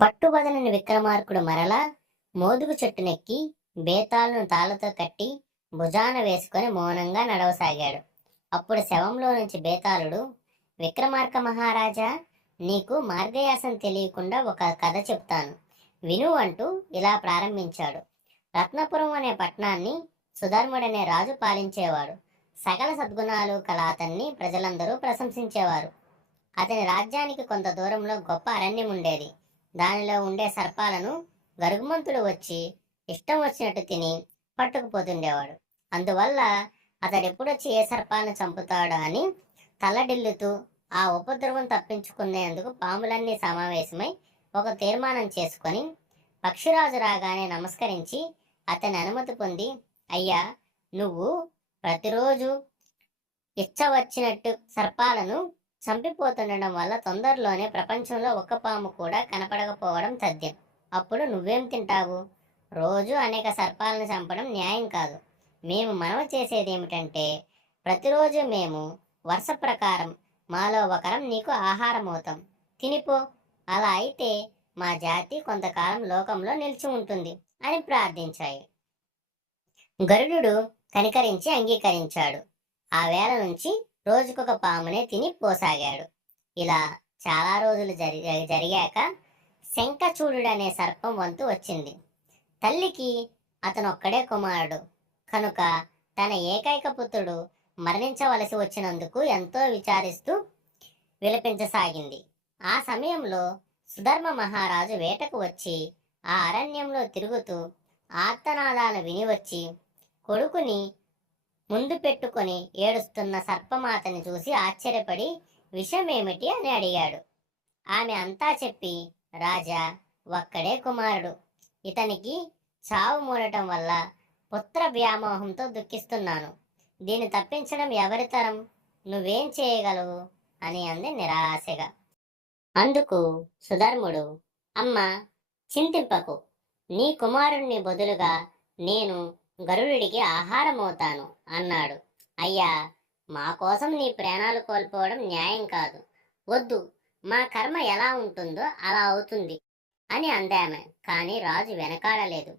పట్టుబదలని విక్రమార్కుడు మరలా మోదుగు చెట్టునెక్కి బేతాళును తాళ్ళతో కట్టి భుజాన వేసుకొని మౌనంగా నడవసాగాడు. అప్పుడు శవంలో నుంచి బేతాళుడు విక్రమార్క మహారాజా నీకు మార్గయాసం తెలియకుండా ఒక కథ చెప్తాను. విను అంటూ ఇలా ప్రారంభించాడు. రత్నపురం అనే పట్టణాన్ని సుధర్ముడనే రాజు పాలించేవాడు. సకల సద్గుణాలు కల అతన్ని ప్రజలందరూ ప్రశంసించేవారు. అతని రాజ్యానికి కొంత దూరంలో గొప్ప అరణ్యం ఉండేది. దానిలో ఉండే సర్పాలను గరుగుమంతుడు వచ్చి ఇష్టం వచ్చినట్టు తిని పట్టుకుపోతుండేవాడు. అందువల్ల అతడెప్పుడొచ్చి ఏ సర్పాన్ని చంపుతాడు అని తల్లడిల్లుతూ ఆ ఉపద్రవం తప్పించుకునేందుకు పాములన్నీ సమావేశమై ఒక తీర్మానం చేసుకొని పక్షిరాజు రాగానే నమస్కరించి అతని అనుమతి పొంది అయ్యా నువ్వు ప్రతిరోజు ఇచ్చ వచ్చినట్టు సర్పాలను చంపిపోతుండడం వల్ల తొందరలోనే ప్రపంచంలో ఒక్క పాము కూడా కనపడకపోవడం తథ్యం. అప్పుడు నువ్వేం తింటావు? రోజు అనేక సర్పాలను చంపడం న్యాయం కాదు. మేము మనవ చేసేది ఏమిటంటే ప్రతిరోజు మేము వరుస ప్రకారం మాలో ఒకరం నీకు ఆహారం అవుతాం తినిపో. అలా అయితే మా జాతి కొంతకాలం లోకంలో నిలిచి ఉంటుంది అని ప్రార్థించాయి. గరుడు కనికరించి అంగీకరించాడు. ఆ వేళ నుంచి రోజుకొక పామునే తిని పోసాగాడు. ఇలా చాలా రోజులు జరి జరిగాక శంఖచూడుడనే సర్పం వంతు వచ్చింది. తల్లికి అతను ఒక్కడే కుమారుడు. కనుక తన ఏకైక పుత్రుడు మరణించవలసి వచ్చినందుకు ఎంతో విచారిస్తూ విలపించసాగింది. ఆ సమయంలో సుధర్మ మహారాజు వేటకు వచ్చి ఆ అరణ్యంలో తిరుగుతూ ఆర్తనాదాలు విని వచ్చి కొడుకుని ముందు పెట్టుకొని ఏడుస్తున్న సర్పమాతని చూసి ఆశ్చర్యపడి విషమేమిటి? అని అడిగాడు. ఆమె అంతా చెప్పి రాజా ఒక్కడే కుమారుడు. ఇతనికి చావు మూడటం వల్ల పుత్ర వ్యామోహంతో దుఃఖిస్తున్నాను. దీన్ని తప్పించడం ఎవరి తరం? నువ్వేం చేయగలవు? అని అంది నిరాశగా. అందుకు సుధర్ముడు అమ్మ చింతింపకు. నీ కుమారుణ్ణి బదులుగా నేను గరుడికి ఆహారమవుతాను అన్నాడు. అయ్యా మా కోసం నీ ప్రాణాలు కోల్పోవడం న్యాయం కాదు. వద్దు మా కర్మ ఎలా ఉంటుందో అలా అవుతుంది అని అందామె. కానీ రాజు వెనకాడలేదు.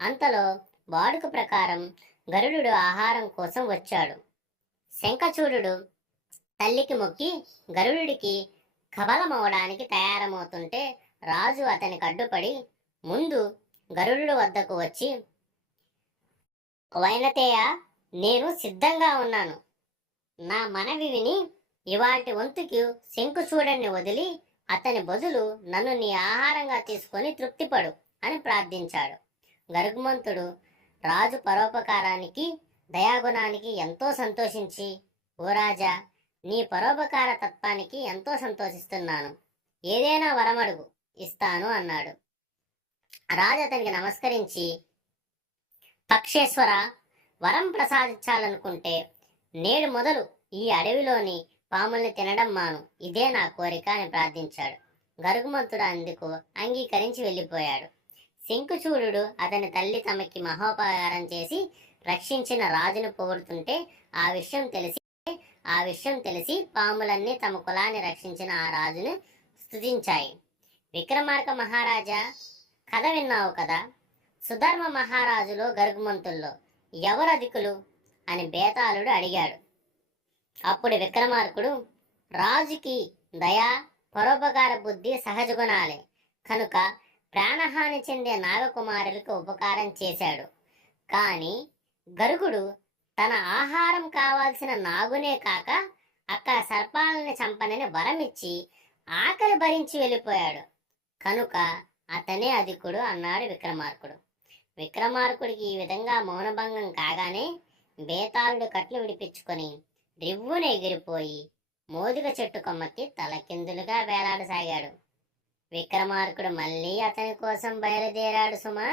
అంతలో వాడుక ప్రకారం గరుడు ఆహారం కోసం వచ్చాడు. శంఖచూడు తల్లికి మొక్కి గరుడికి కబలమవడానికి తయారమవుతుంటే రాజు అతనికి అడ్డుపడి ముందు గరుడు వద్దకు వచ్చి వైనతేయ నేను సిద్ధంగా ఉన్నాను. నా మనవి విని ఇవాటి వంతుకి శంకు చూడని వదిలి అతని బదులు నన్ను నీ ఆహారంగా తీసుకొని తృప్తిపడు అని ప్రార్థించాడు. గరుగుమంతుడు రాజు పరోపకారానికి దయాగుణానికి ఎంతో సంతోషించి ఓ రాజా నీ పరోపకార తత్వానికి ఎంతో సంతోషిస్తున్నాను. ఏదైనా వరమడుగు ఇస్తాను అన్నాడు. రాజు అతనికి నమస్కరించి పక్షేశ్వర వరం ప్రసాదించాలనుకుంటే నేడు మొదలు ఈ అడవిలోని పాముల్ని తినడం మాను. ఇదే నా కోరిక అని ప్రార్థించాడు. గరుగుమంతుడు అందుకు అంగీకరించి వెళ్ళిపోయాడు. శంకుచూడు అతని తల్లి తమకి మహోపకారం చేసి రక్షించిన రాజును పోగుడుతుంటే ఆ విషయం తెలిసి ఆ విషయం తెలిసి పాములన్నీ తమ కులాన్ని రక్షించిన ఆ రాజును స్తుతించాయి. విక్రమార్క మహారాజా కథ విన్నావు కదా? సుధర్మ మహారాజులో గరుగుమంతుల్లో ఎవరు అధికులు అని బేతాళుడు అడిగాడు. అప్పుడు విక్రమార్కుడు రాజుకి దయా పరోపకార బుద్ధి సహజ గుణాలే. కనుక ప్రాణహాని చెందే నాగకుమారులకు ఉపకారం చేశాడు. కానీ గరుగుడు తన ఆహారం కావాల్సిన నాగునే కాక అక్కడ సర్పాలని చంపనని వరమిచ్చి ఆకలి భరించి వెళ్ళిపోయాడు. కనుక అతనే అధికుడు అన్నాడు విక్రమార్కుడు. విక్రమార్కుడికి ఈ విధంగా మౌనభంగం కాగానే బేతాళుడు కట్లు విడిపించుకొని రివ్వున ఎగిరిపోయి మోదుగ చెట్టు కొమ్మకి తలకిందులుగా వేలాడసాగాడు. విక్రమార్కుడు మళ్ళీ అతని కోసం బయలుదేరాడు సుమా.